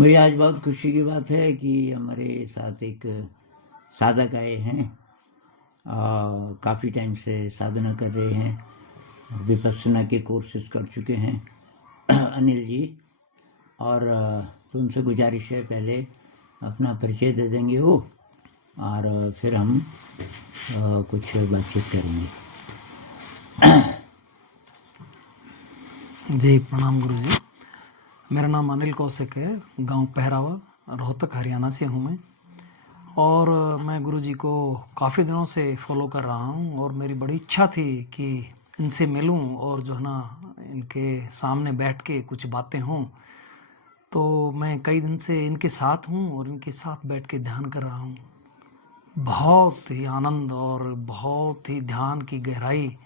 मुझे आज बहुत खुशी की बात है कि हमारे साथ एक साधक आए हैं। काफ़ी टाइम से साधना कर रहे हैं, विपश्यना के कोर्सेज कर चुके हैं अनिल जी। और तो उनसे गुजारिश है, पहले अपना परिचय दे देंगे वो, और फिर हम कुछ बातचीत करेंगे। जी प्रणाम गुरु जी। मेरा नाम अनिल कौशिक है, गांव पहरावा, रोहतक, हरियाणा से हूं मैं। और मैं गुरु जी को काफ़ी दिनों से फॉलो कर रहा हूं और मेरी बड़ी इच्छा थी कि इनसे मिलूं और जो है ना इनके सामने बैठ के कुछ बातें हों। तो मैं कई दिन से इनके साथ हूं और इनके साथ बैठ के ध्यान कर रहा हूं। बहुत ही आनंद और बहुत ही ध्यान की गहराई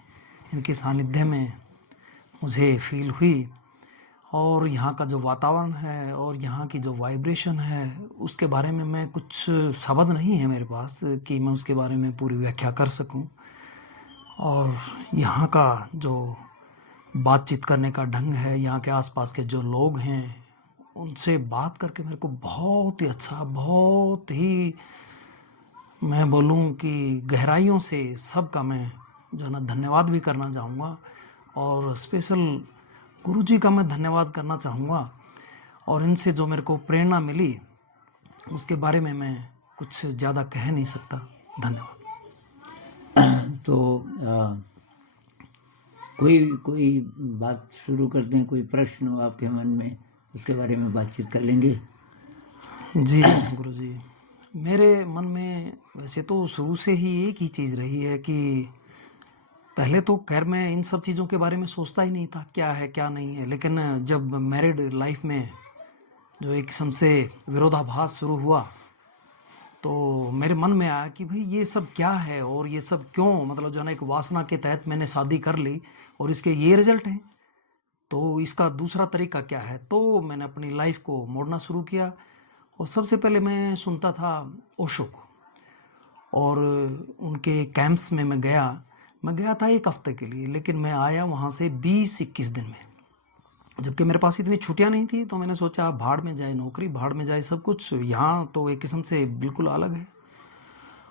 इनके सानिध्य में मुझे फील हुई। और यहाँ का जो वातावरण है और यहाँ की जो वाइब्रेशन है उसके बारे में मैं कुछ शब्द नहीं है मेरे पास कि मैं उसके बारे में पूरी व्याख्या कर सकूं। और यहाँ का जो बातचीत करने का ढंग है, यहाँ के आसपास के जो लोग हैं उनसे बात करके मेरे को बहुत ही अच्छा, बहुत ही मैं बोलूँ कि गहराइयों से सबका मैं जो है ना धन्यवाद भी करना चाहूँगा। और स्पेशल गुरु जी का मैं धन्यवाद करना चाहूँगा। और इनसे जो मेरे को प्रेरणा मिली उसके बारे में मैं कुछ ज़्यादा कह नहीं सकता। धन्यवाद। तो कोई बात शुरू कर दें, कोई प्रश्न हो आपके मन में, उसके बारे में बातचीत कर लेंगे। जी गुरु जी, मेरे मन में वैसे तो शुरू से ही एक ही चीज़ रही है कि पहले तो खैर मैं इन सब चीज़ों के बारे में सोचता ही नहीं था क्या है क्या नहीं है। लेकिन जब मैरिड लाइफ में जो एक किस्म से विरोधाभास शुरू हुआ तो मेरे मन में आया कि भाई ये सब क्या है और ये सब क्यों, मतलब जो है ना एक वासना के तहत मैंने शादी कर ली और इसके ये रिजल्ट हैं, तो इसका दूसरा तरीका क्या है। तो मैंने अपनी लाइफ को मोड़ना शुरू किया और सबसे पहले मैं सुनता था ओशो को और उनके कैंप्स में मैं गया था 1 हफ्ते के लिए। लेकिन मैं आया वहाँ से 20-21 दिन में, जबकि मेरे पास इतनी छुट्टियां नहीं थी। तो मैंने सोचा भाड़ में जाए नौकरी, भाड़ में जाए सब कुछ, यहाँ तो एक किस्म से बिल्कुल अलग है।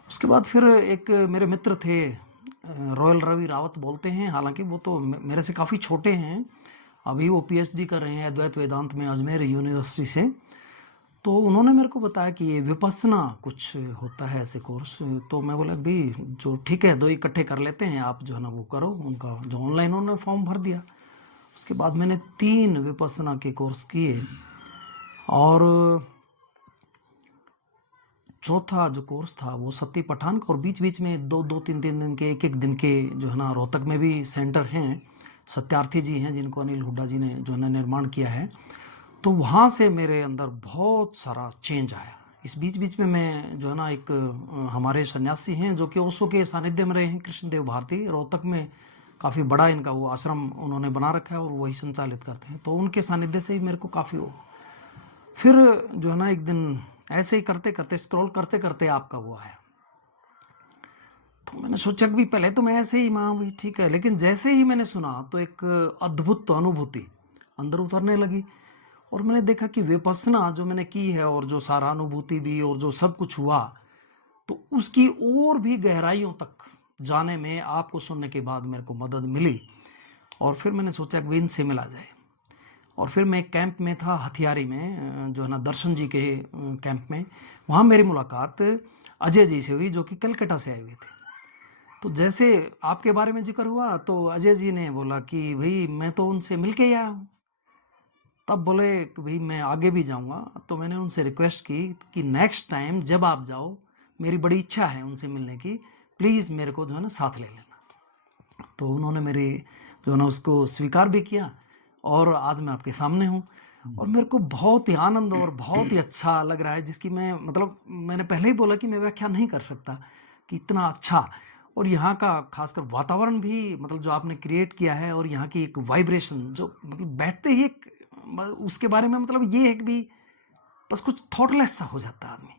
उसके बाद फिर एक मेरे मित्र थे, रॉयल रवि रावत बोलते हैं, हालांकि वो तो मेरे से काफ़ी छोटे हैं। अभी वो पीएचडी कर रहे हैं अद्वैत वेदांत में अजमेर यूनिवर्सिटी से। तो उन्होंने मेरे को बताया कि ये विपස්සना कुछ होता है ऐसे कोर्स। तो मैं बोला भाई जो ठीक है 2 इकट्ठे कर लेते हैं, आप जो है ना वो करो। उनका जो ऑनलाइन उन्होंने फॉर्म भर दिया। उसके बाद मैंने 3 विपස්සना के कोर्स किए और चौथा जो कोर्स था वो सत्य पठान का। और बीच बीच में 2-3 दिन के, एक दिन के जो है ना रोहतक में भी सेंटर हैं, सत्यार्थी जी हैं जिनको अनिल हुड्डा जी ने जो है ना निर्माण किया है। तो वहाँ से मेरे अंदर बहुत सारा चेंज आया। इस बीच बीच में मैं जो है ना एक हमारे सन्यासी हैं जो कि ओशो के सानिध्य में रहे हैं, कृष्णदेव भारती, रोहतक में काफ़ी बड़ा इनका वो आश्रम उन्होंने बना रखा है और वही संचालित करते हैं। तो उनके सानिध्य से ही मेरे को काफ़ी हो। फिर जो है ना एक दिन ऐसे ही करते करते, स्क्रॉल करते करते आपका वो आया। तो मैंने सोचा कि पहले तो मैं ऐसे ही माँ भाई ठीक है, लेकिन जैसे ही मैंने सुना तो एक अद्भुत अनुभूति अंदर उतरने लगी। और मैंने देखा कि विपස්සना जो मैंने की है और जो सारा अनुभूति भी और जो सब कुछ हुआ, तो उसकी और भी गहराइयों तक जाने में आपको सुनने के बाद मेरे को मदद मिली। और फिर मैंने सोचा कि इनसे मिला जाए। और फिर मैं एक कैंप में था हथियारी में, जो है ना दर्शन जी के कैंप में। वहाँ मेरी मुलाकात अजय जी से हुई जो कि कलकत्ता से आए हुए थे। तो जैसे आपके बारे में जिक्र हुआ तो अजय जी ने बोला कि भाई मैं तो उनसे मिल के ही आया हूँ। तब बोले कि भाई मैं आगे भी जाऊँगा। तो मैंने उनसे रिक्वेस्ट की कि नेक्स्ट टाइम जब आप जाओ, मेरी बड़ी इच्छा है उनसे मिलने की, प्लीज़ मेरे को जो है ना साथ ले लेना। तो उन्होंने मेरी जो है ना उसको स्वीकार भी किया और आज मैं आपके सामने हूँ। और मेरे को बहुत ही आनंद और बहुत ही अच्छा लग रहा है, जिसकी मैं मतलब मैंने पहले ही बोला कि मैं व्याख्या नहीं कर सकता कि इतना अच्छा। और यहाँ का खासकर वातावरण भी मतलब जो आपने क्रिएट किया है, और यहाँ की एक वाइब्रेशन जो मतलब बैठते ही एक उसके बारे में मतलब ये है कि भी बस कुछ थॉटलेस सा हो जाता है आदमी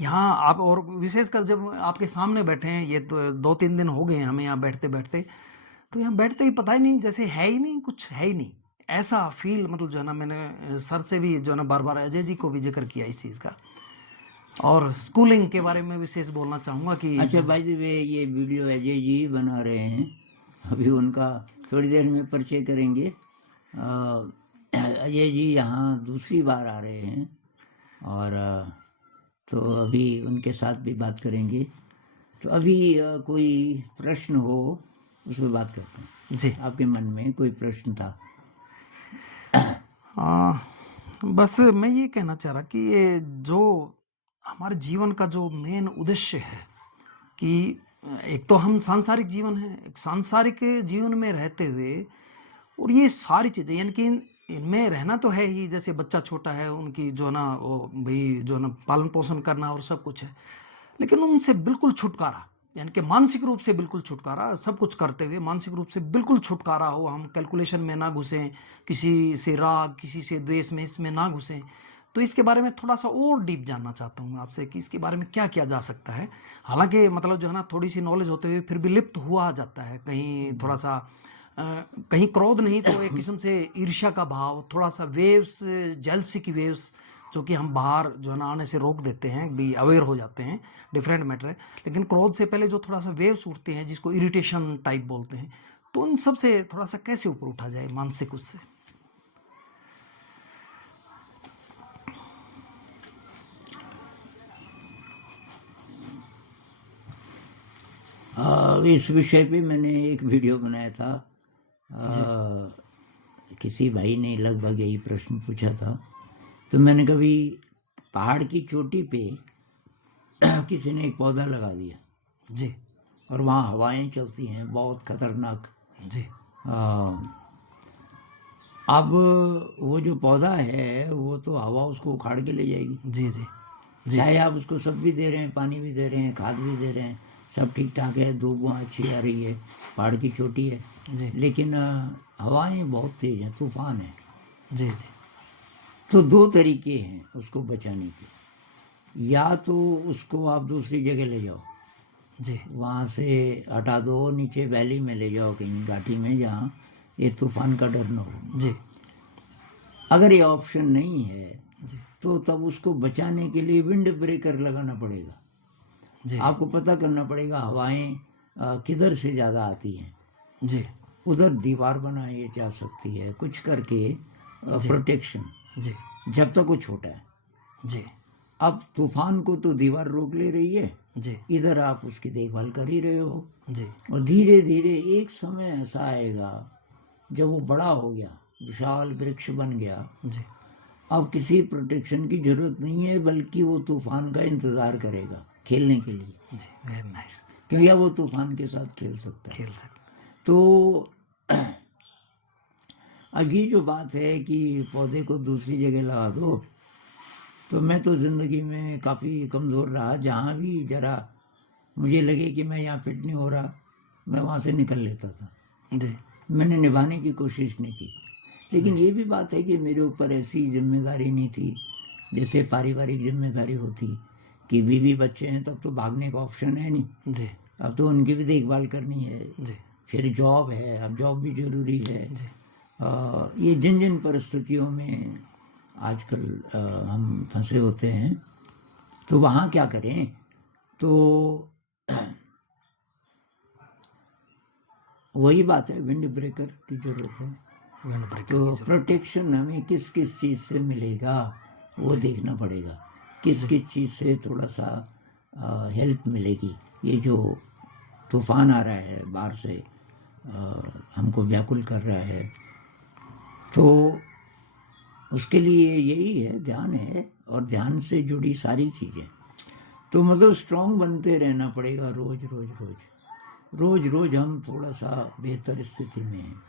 यहाँ आप। और विशेषकर जब आपके सामने बैठे हैं, ये तो 2-3 दिन हो गए हैं हमें यहाँ बैठते बैठते, तो यहाँ बैठते ही पता ही नहीं, जैसे है ही नहीं, कुछ है ही नहीं, ऐसा फील मतलब जो है ना मैंने सर से भी जो है ना बार बार अजय जी को भी जिक्र किया इस चीज़ का। और स्कूलिंग के बारे में विशेष बोलना चाहूँगा कि अच्छा भाई जी, वे ये वीडियो अजय जी बना रहे हैं, अभी उनका थोड़ी देर में परिचय करेंगे। अजय जी यहाँ दूसरी बार आ रहे हैं और तो अभी उनके साथ भी बात करेंगे। तो अभी कोई प्रश्न हो उस पर बात करते हैं। जी आपके मन में कोई प्रश्न था? बस मैं ये कहना चाह रहा कि ये जो हमारे जीवन का जो मेन उद्देश्य है कि एक तो हम सांसारिक जीवन है, एक सांसारिक जीवन में रहते हुए और ये सारी चीज़ें यानी कि इनमें रहना तो है ही, जैसे बच्चा छोटा है उनकी जो है ना वो भाई जो है ना पालन पोषण करना और सब कुछ है, लेकिन उनसे बिल्कुल छुटकारा यानी कि मानसिक रूप से बिल्कुल छुटकारा, सब कुछ करते हुए मानसिक रूप से बिल्कुल छुटकारा हो, हम कैलकुलेशन में ना घुसें, किसी से राग किसी से द्वेष में इसमें ना घुसें। तो इसके बारे में थोड़ा सा और डीप जानना चाहता हूँ मैं आपसे कि इसके बारे में क्या किया जा सकता है। हालांकि मतलब जो है ना थोड़ी सी नॉलेज होते हुए फिर भी लिप्त हुआ जाता है कहीं थोड़ा सा कहीं क्रोध नहीं तो एक किस्म से ईर्ष्या का भाव, थोड़ा सा वेव्स, जेलसी की वेव्स जो कि हम बाहर जो है ना आने से रोक देते हैं, भी अवेयर हो जाते हैं, डिफरेंट मैटर है। लेकिन क्रोध से पहले जो थोड़ा सा वेव्स उठते हैं जिसको इरिटेशन टाइप बोलते हैं, तो उन सब से थोड़ा सा कैसे ऊपर उठा जाए मानसिक उससे? इस विषय पे मैंने एक वीडियो बनाया था। किसी भाई ने लगभग यही प्रश्न पूछा था, तो मैंने कभी पहाड़ की चोटी पे किसी ने एक पौधा लगा दिया जी और वहाँ हवाएं चलती हैं बहुत खतरनाक। जी अब वो जो पौधा है वो तो हवा उसको उखाड़ के ले जाएगी। जी जी जी चाहे आप उसको सब भी दे रहे हैं, पानी भी दे रहे हैं, खाद भी दे रहे हैं, सब ठीक ठाक है, धूप वहाँ अच्छी आ रही है, पहाड़ की चोटी है, जी लेकिन हवाएं बहुत तेज हैं, तूफान है। जी जी तो दो तरीके हैं उसको बचाने के। या तो उसको आप दूसरी जगह ले जाओ, जी वहाँ से हटा दो, नीचे वैली में ले जाओ कहीं घाटी में जहाँ ये तूफान का डर न हो। जी अगर ये ऑप्शन नहीं है जी तो तब उसको बचाने के लिए विंड ब्रेकर लगाना पड़ेगा। जी आपको पता करना पड़ेगा हवाएं किधर से ज़्यादा आती हैं, जी उधर दीवार बनाई जा सकती है कुछ करके, प्रोटेक्शन, जी जब तक वो छोटा है। जी अब तूफान को तो दीवार रोक ले रही है, जी इधर आप उसकी देखभाल कर ही रहे हो, जी और धीरे धीरे एक समय ऐसा आएगा जब वो बड़ा हो गया, विशाल वृक्ष बन गया, जी अब किसी प्रोटेक्शन की जरूरत नहीं है, बल्कि वो तूफान का इंतज़ार करेगा खेलने के लिए, जी वेरी नाइस, क्योंकि अब वो तूफान के साथ खेल सकता है। खेल सकते तो अब ये जो बात है कि पौधे को दूसरी जगह लगा दो, तो मैं तो ज़िंदगी में काफ़ी कमज़ोर रहा, जहाँ भी ज़रा मुझे लगे कि मैं यहाँ फिट नहीं हो रहा, मैं वहाँ से निकल लेता था। जी मैंने निभाने की कोशिश नहीं की। लेकिन ये भी बात है कि मेरे ऊपर ऐसी जिम्मेदारी नहीं थी जैसे पारिवारिक जिम्मेदारी होती कि बीवी बच्चे हैं, तब तो भागने का ऑप्शन है नहीं, जी अब तो उनकी भी देखभाल करनी है, जी फिर जॉब है, अब जॉब भी ज़रूरी है। जी ये जिन जिन परिस्थितियों में आजकल हम फंसे होते हैं, तो वहाँ क्या करें? तो वही बात है, विंड ब्रेकर की ज़रूरत है। विंड ब्रेकर तो की जरूरत। प्रोटेक्शन हमें किस किस चीज़ से मिलेगा वो देखना पड़ेगा, किस किस चीज़ से थोड़ा सा हेल्प मिलेगी। ये जो तूफान आ रहा है बाहर से, हमको व्याकुल कर रहा है, तो उसके लिए यही है, ध्यान है, और ध्यान से जुड़ी सारी चीज़ें। तो मतलब स्ट्रांग बनते रहना पड़ेगा, रोज रोज रोज रोज रोज हम थोड़ा सा बेहतर स्थिति में हैं।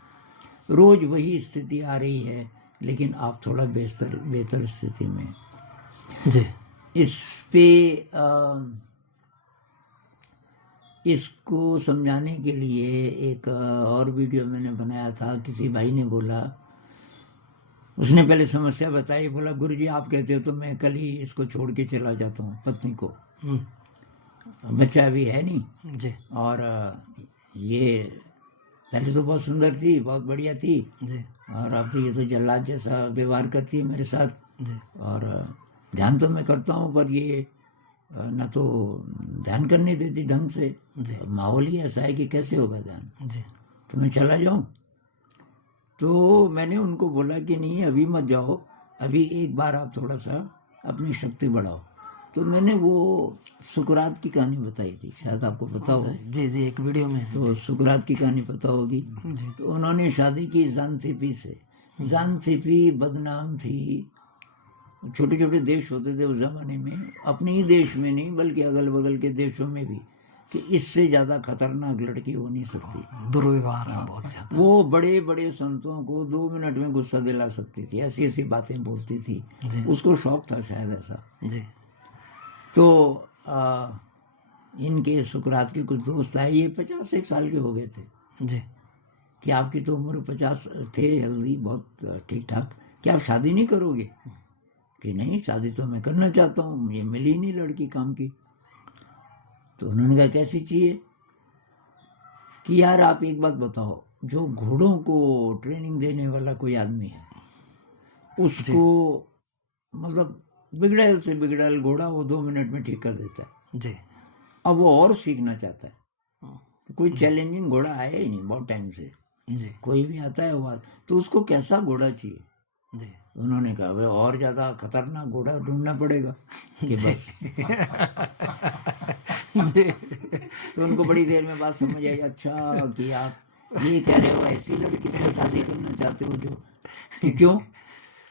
रोज वही स्थिति आ रही है, लेकिन आप थोड़ा बेहतर स्थिति में हैं। जी इस पे इसको समझाने के लिए एक और वीडियो मैंने बनाया था। किसी भाई ने बोला, उसने पहले समस्या बताई, बोला गुरुजी आप कहते हो तो मैं कल ही इसको छोड़ के चला जाता हूँ, पत्नी को, बच्चा अभी है नहीं, जी और ये पहले तो बहुत सुंदर थी, बहुत बढ़िया थी, जी और अब तो ये तो जल्लाद जैसा व्यवहार करती है मेरे साथ। जी और ध्यान तो मैं करता हूँ, पर ये न तो ध्यान करने देती ढंग से, जी माहौल ही ऐसा है कि कैसे होगा ध्यान। जी तो मैं चला जाऊँ, तो मैंने उनको बोला कि नहीं अभी मत जाओ, अभी एक बार आप थोड़ा सा अपनी शक्ति बढ़ाओ। तो मैंने वो सुकरात की कहानी बताई थी, शायद आपको पता हो। जी जी एक वीडियो में है। तो सुकरात की कहानी पता होगी। जी तो उन्होंने शादी की ज़ांथीपी से। ज़ांथीपी बदनाम थी, छोटे छोटे देश होते थे उस ज़माने में, अपने ही देश में नहीं बल्कि अगल बगल के देशों में भी, कि इससे ज़्यादा खतरनाक लड़की हो नहीं सकती। दुर्व्यवहार है बहुत ज्यादा। वो बड़े बड़े संतों को 2 मिनट में गुस्सा दिला सकती थी, ऐसी ऐसी बातें बोलती थी। जी उसको शौक था शायद ऐसा। जी तो इनके सुकरात के कुछ दोस्त आए, ये 51 साल के हो गए थे। जी कि आपकी तो उम्र 50 थे, हेल्दी, बहुत ठीक ठाक, क्या आप शादी नहीं करोगे? कि नहीं, शादी तो मैं करना चाहता हूँ, मुझे मिली नहीं लड़की काम की। तो उन्होंने कहा कैसी चाहिए? कि यार आप एक बात बताओ, जो घोड़ों को ट्रेनिंग देने वाला कोई आदमी है, उसको मतलब बिगड़ैल से बिगड़ैल घोड़ा वो 2 मिनट में ठीक कर देता है। जी अब वो और सीखना चाहता है, तो कोई चैलेंजिंग घोड़ा आया ही नहीं बहुत टाइम से, जी कोई भी आता है वो तो उसको कैसा घोड़ा चाहिए? जी उन्होंने कहा वे और ज़्यादा खतरनाक घोड़ा ढूंढना पड़ेगा कि बस। जी तो उनको बड़ी देर में बात समझ आई, अच्छा कि आप ये कह रहे हो ऐसी लड़की से शादी करना चाहते हो जो, कि क्यों?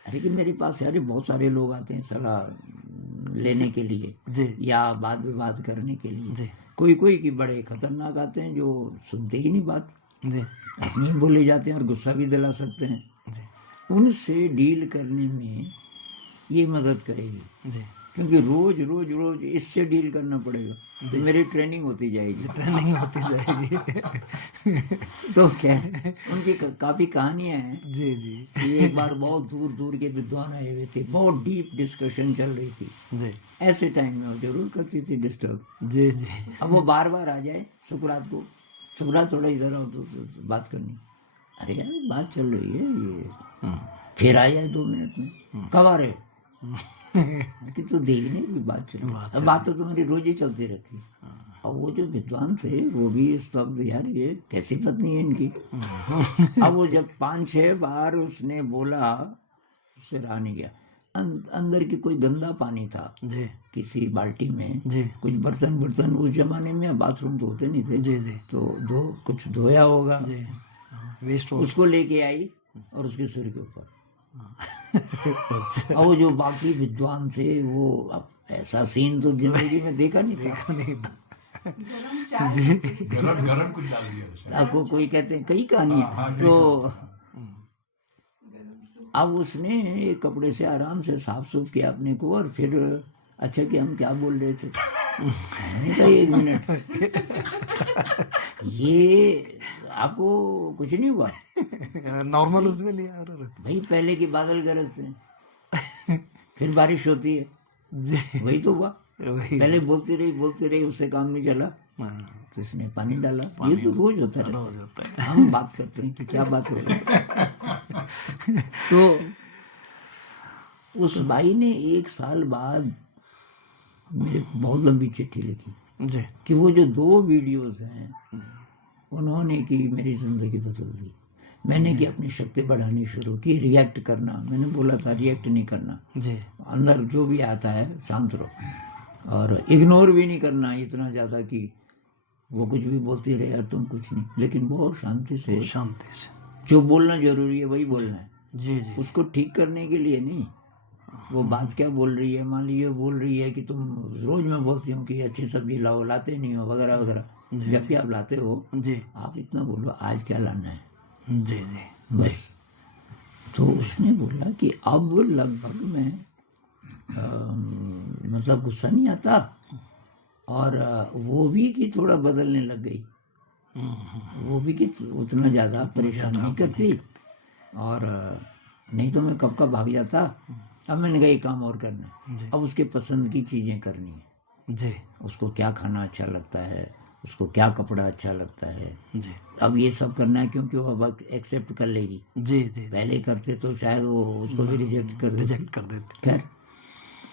अरे कि मेरे पास यार बहुत सारे लोग आते हैं सलाह लेने के लिए जी या वाद विवाद करने के लिए। जी कोई कोई की बड़े खतरनाक आते हैं जो सुनते ही नहीं बात, जी अपनी ही बोले जाते हैं और गुस्सा भी दिला सकते हैं। जी उनसे डील करने में ये मदद करेगी, जी क्योंकि रोज रोज रोज इससे डील करना पड़ेगा, तो मेरी ट्रेनिंग होती जाएगी। ट्रेनिंग होती जाएगी। तो क्या उनकी काफ़ी कहानियाँ हैं जी जी कि एक बार बहुत दूर दूर के विद्वान आए हुए थे, बहुत डीप डिस्कशन चल रही थी, जी ऐसे टाइम में वो जरूर करती थी डिस्टर्ब। जी जी अब वो बार बार आ जाए सुकरात को, सुकरात थोड़ा इधर आओ तो बात करनी। अरे यार बात चल रही है ये, फिर आ जाए 2 मिनट में, कब आ रहे? कि तो देखने की बात चल रही है, बात तो तुम्हारी रोज ही चलती रहती है। अब वो जो विद्वान थे वो भी स्तब्ध, यार ये कैसी पत्नी है इनकी। अब वो जब 5-6 बार उसने बोला, उससे रहा नहीं गया। अंदर की कोई गंदा पानी था जी किसी बाल्टी में, जी कुछ बर्तन बर्तन, उस जमाने में बाथरूम तो होते नहीं थे, जी जी तो कुछ धोया होगा, जी वेस्ट हो उसको लेके आई और उसके सिर के ऊपर। और वो जो बाकी विद्वान थे वो, अब ऐसा सीन तो जिंदगी में देखा नहीं था। नहीं था। गरम गरम कुछ डाल दिया। आपको कोई कहते हैं कई कहानी हाँ, तो अब उसने एक कपड़े से आराम से साफ सूफ किया अपने को, और फिर अच्छा कि हम क्या बोल रहे थे, मैंने कहा 1 मिनट, ये आपको कुछ नहीं हुआ? नॉर्मल उसमें लिया भाई पहले के बादल गरजते हैं, फिर बारिश होती है, जी वही तो हुआ। वही पहले बोलती रही उससे काम नहीं चला, तो इसने पानी डाला। ये तो रोज होता रोज रहता होता है। हम बात करते हैं कि क्या बात हो रही है। तो उस भाई ने 1 साल बाद मुझे बहुत लंबी चिट्ठी लिखी है जी कि वो जो 2 वीडियोस हैं उन्होंने की मेरी ज़िंदगी बदल दी। मैंने की अपनी शक्ति बढ़ानी शुरू की, रिएक्ट करना, मैंने बोला था रिएक्ट नहीं करना, जी अंदर जो भी आता है शांत रहो, और इग्नोर भी नहीं करना इतना ज़्यादा कि वो कुछ भी बोलती रहे यार तुम कुछ नहीं, लेकिन बहुत शांति से शांति से जो बोलना जरूरी है वही बोलना है, जी जी उसको ठीक करने के लिए नहीं। वो बात क्या बोल रही है, मान लीजिए बोल रही है कि तुम रोज मैं बोलती हूँ कि अच्छी सब्जी लाओ, लाते नहीं हो वगैरह वगैरह, जब भी आप लाते हो जी आप इतना बोलो आज क्या लाना है, जी जी बस। तो उसने बोला कि अब लगभग मैं मतलब गुस्सा नहीं आता, और वो भी कि थोड़ा बदलने लग गई, वो भी कि उतना ज़्यादा परेशान नहीं करती, और नहीं तो मैं कब का भाग जाता। अब मैंने कहा एक काम और करना है, जी अब उसके पसंद की चीज़ें करनी है, जी उसको क्या खाना अच्छा लगता है, उसको क्या कपड़ा अच्छा लगता है। जी अब ये सब करना है क्योंकि वो अब एक्सेप्ट कर लेगी। जी जी पहले करते तो शायद वो उसको भी रिजेक्ट कर देती। रिजेक्ट कर देते। खैर,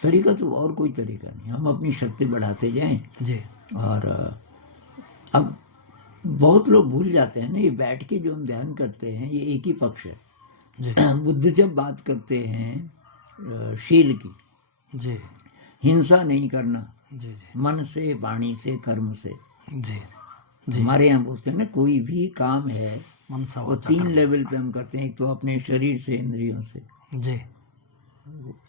तरीका तो और कोई तरीका नहीं, हम अपनी शक्ति बढ़ाते जाएं। जी और अब बहुत लोग भूल जाते हैं ना, ये बैठ के जो हम ध्यान करते हैं ये एक ही पक्ष है। जी बुद्ध जब बात करते हैं शील की, जी हिंसा नहीं करना, जी जी मन से, वाणी से, कर्म से। जी जी हमारे यहाँ बोलते हैं ना, कोई भी काम है मनसा वो वाचा 3 कर्म। लेवल पे हम करते हैं। एक तो अपने शरीर से, इंद्रियों से, जी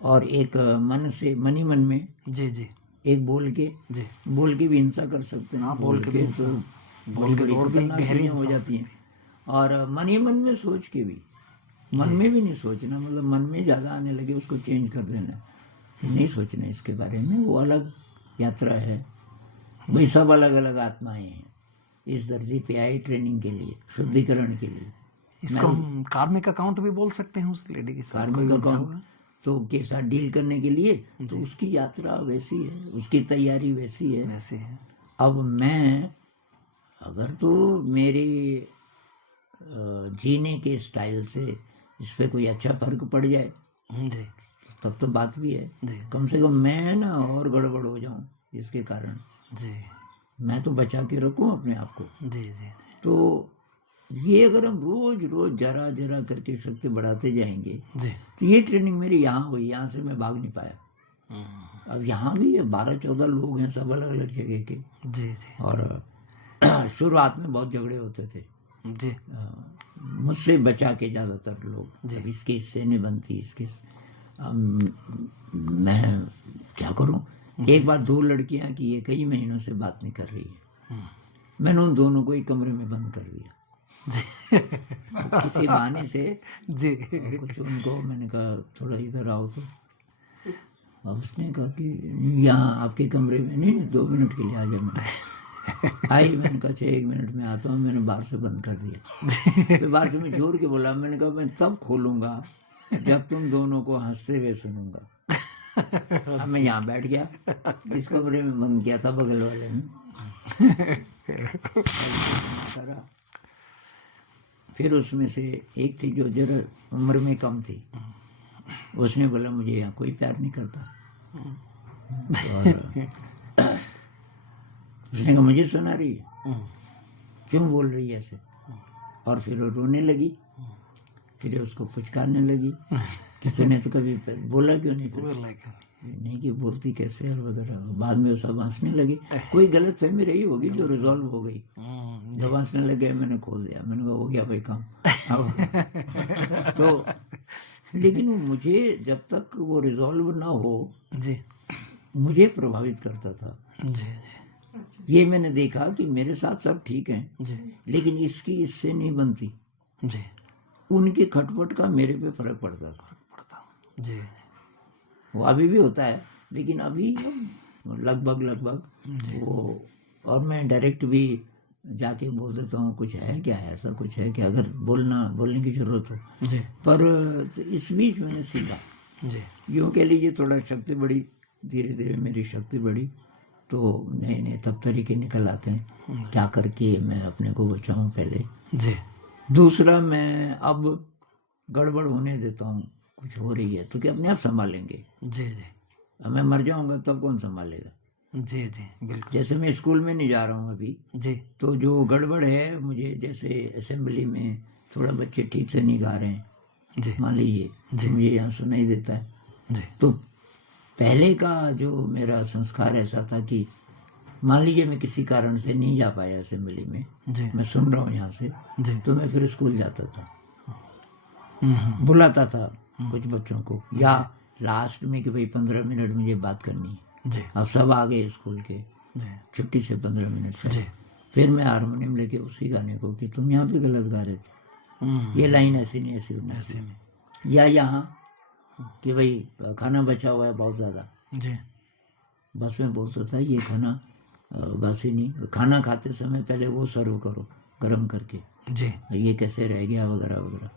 और एक मन से, मन ही मन में, जी जी एक बोल के। जी बोल के भी हिंसा कर सकते हैं। हाँ, बोल के भी हिंसा। तो बोल के बड़ी तो और भी खतरनाक गहरी चीजें हो हिंसा हो जाती हैं। और मन ही मन में सोच के भी, मन में भी नहीं सोचना, मतलब मन में ज़्यादा आने लगे उसको चेंज कर देना, नहीं सोचना इसके बारे में, वो अलग यात्रा है भाई। सब अलग अलग आत्माएं हैं, इस धरती पे आई ट्रेनिंग के लिए, शुद्धिकरण के लिए। इसको हम कार्मिक अकाउंट भी बोल सकते हैं उस लेडी के साथ। कार्मिक कोई ऊर्जा अकाउंट होगा। तो के साथ डील करने के लिए तो जी। उसकी यात्रा वैसी है, उसकी तैयारी वैसी है। वैसे है। अब मैं, अगर तो मेरे जीने के स्टाइल से इस पे कोई अच्छा फर्क पड़ जाए जी तब तो बात भी है। जी कम से कम मैं ना और गड़बड़ हो जाऊं इसके कारण, जी मैं तो बचा के रखूं अपने आप को। जी जी तो ये अगर हम रोज रोज जरा जरा करके शक्ति बढ़ाते जाएंगे, जी तो ये ट्रेनिंग मेरी यहाँ हुई, यहाँ से मैं भाग नहीं पाया। अब यहाँ भी 12-14 लोग हैं, सब अलग अलग जगह के। जी जी और शुरुआत में बहुत झगड़े होते थे जी मुझसे बचा के ज़्यादातर लोग। जी। अब इसकी इससे नहीं बनती, इसके मैं क्या करूं। एक बार 2 लड़कियां की ये कई महीनों से बात नहीं कर रही है, मैंने उन दोनों को एक कमरे में बंद कर दिया किसी बहाने से। जी कुछ उनको मैंने कहा थोड़ा इधर आओ, तो अब उसने कहा कि यहाँ आपके कमरे में नहीं, 2 मिनट के लिए आ जाओ। मैंने आई, मैंने कहा 1 मिनट में आता हूँ। मैंने बाहर से बंद कर दिया। फिर बाहर से मैं जोर के बोला, मैंने कहा मैं तब खोलूंगा जब तुम दोनों को हंसते हुए सुनूंगा। अब मैं यहाँ बैठ गया, इस कमरे में बंद किया था बगल वाले में। करा। फिर उसमें से एक थी जो जरा उम्र में कम थी, उसने बोला मुझे यहाँ कोई प्यार नहीं करता। और उसने कहा मुझे सुना रही है, क्यों बोल रही है ऐसे। और फिर वो रोने लगी, फिर उसको फुचकारने लगी कि तूने तो कभी बोला क्यों नहीं, फिर नहीं कि बोलती कैसे और वगैरह। बाद में वो सब हंसने लगे। कोई गलत फहमी रही होगी जो रिजॉल्व हो गई। जब हंसने लगे मैंने खोल दिया, मैंने कहा हो गया भाई काम। तो लेकिन मुझे जब तक वो रिजॉल्व ना हो जी मुझे प्रभावित करता था। जी ये मैंने देखा कि मेरे साथ सब ठीक हैं, जी लेकिन इसकी इससे नहीं बनती। जी उनके खटपट का मेरे पे फर्क पड़ता था। जी वो अभी भी होता है, लेकिन अभी लगभग वो। और मैं डायरेक्ट भी जाके बोल देता हूँ कुछ है क्या, ऐसा कुछ है क्या, अगर बोलने की जरूरत हो। जी पर तो इस बीच मैंने सीखा, जी यूँ कह लीजिए थोड़ा शक्ति बढ़ी, धीरे धीरे मेरी शक्ति बढ़ी। तो नए तब तरीके निकल आते हैं क्या करके मैं अपने को बचाऊं पहले। जी दूसरा, मैं अब गड़बड़ होने देता हूँ, कुछ हो रही है तो क्या अपने आप संभालेंगे। जी जी अब मैं मर जाऊंगा तब कौन संभालेगा। जी जी बिल्कुल। जैसे मैं स्कूल में नहीं जा रहा हूँ अभी, जी तो जो गड़बड़ है मुझे, जैसे असेंबली में थोड़ा बच्चे ठीक से नहीं गा रहे हैं, जी मान लीजिए, मुझे यहाँ सुनाई देता है। जी तो पहले का जो मेरा संस्कार ऐसा था कि मान लीजिए मैं किसी कारण से नहीं जा पाया असेंबली में, जी मैं सुन रहा हूँ यहाँ से, जी तो मैं फिर स्कूल जाता था, बुलाता था कुछ बच्चों को, या लास्ट में कि भाई 15 मिनट मुझे बात करनी है। जी अब सब आ गए स्कूल के, जी छुट्टी से 15 मिनट जी से, फिर मैं हारमोनियम लेके उसी गाने को कि तुम यहाँ पे गलत गा रहे थे, ये लाइन ऐसी नहीं ऐसी होनी ऐसे चाहिए। में या यहाँ कि भाई खाना बचा हुआ है बहुत ज़्यादा, जी बस में बोलता था ये खाना बासी नहीं, खाना खाते समय पहले वो सर्व करो गर्म करके, जी ये कैसे रह गया वगैरह वगैरह।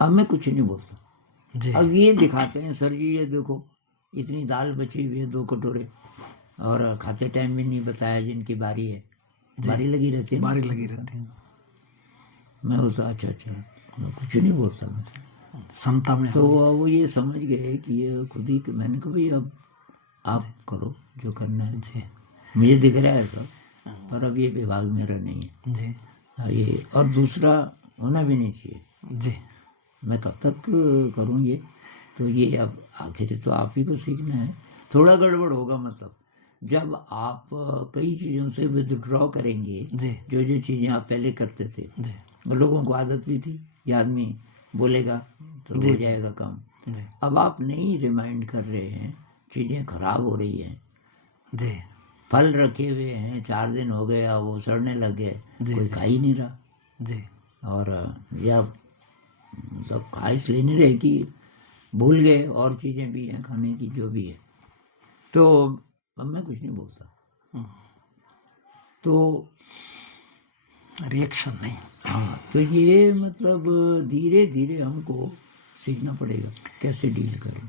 अब मैं कुछ नहीं बोलता। जी अब ये दिखाते हैं सर जी ये देखो इतनी दाल बची हुई है 2 कटोरे, और खाते टाइम भी नहीं बताया जिनकी बारी है, बारी लगी रहती है ना। बारी लगी रहती है, मैं बोलता अच्छा अच्छा, मैं कुछ नहीं बोलता मैं। समता में। तो वो ये समझ गए कि ये खुद ही, मैंने कहा भाई अब आप करो जो करना है, जी मुझे दिख रहा है सब, पर अब ये विभाग मेरा नहीं है। जी ये और दूसरा होना भी नहीं चाहिए, जी मैं कब तक करूँ ये। तो ये अब आखिर तो आप ही को सीखना है। थोड़ा गड़बड़ होगा, मतलब जब आप कई चीज़ों से विदड्रॉ करेंगे, जी जो जो चीज़ें आप पहले करते थे, जी और लोगों को आदत भी थी, ये आदमी बोलेगा तो जी, हो जी। जाएगा काम। जी अब आप नहीं रिमाइंड कर रहे हैं, चीज़ें खराब हो रही हैं, जी फल रखे हुए हैं 4 दिन हो गए, अब वो सड़ने लग गए, जी, कोई जी। खा ही नहीं रहा। जी और ये अब मतलब खा इसलिए नहीं रहे कि भूल गए, और चीज़ें भी हैं खाने की जो भी है। तो अब मैं कुछ नहीं बोलता। तो रिएक्शन नहीं। हाँ, तो ये मतलब धीरे धीरे हमको सीखना पड़ेगा कैसे डील करें।